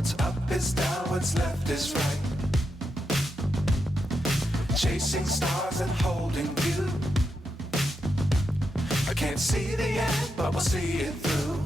What's up is down, what's left is right. Chasing stars and holding you. I can't see the end, but we'll see it through.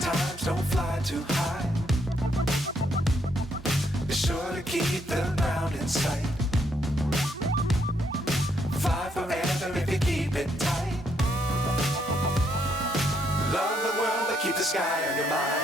Times don't fly too high. Be sure to keep the ground in sight. Fly forever if you keep it tight. Love the world but keep the sky on your mind.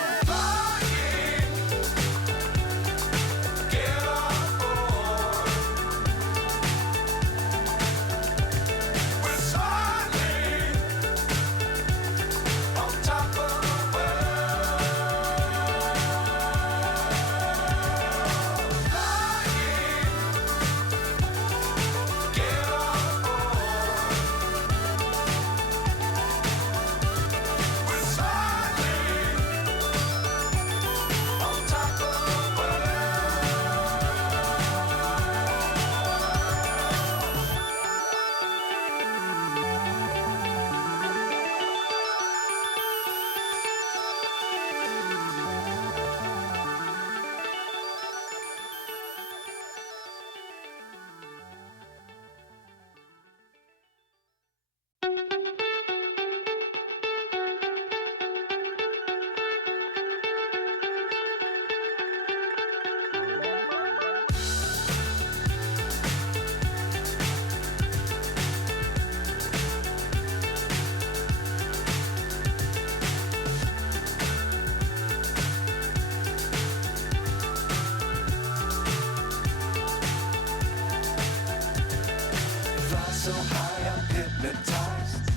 So high I'm hypnotized.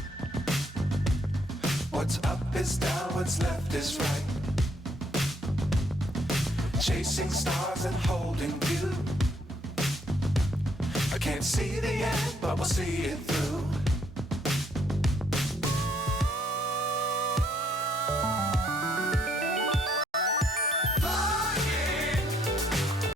What's up is down, what's left is right. Chasing stars and holding you. I can't see the end, but we'll see it through.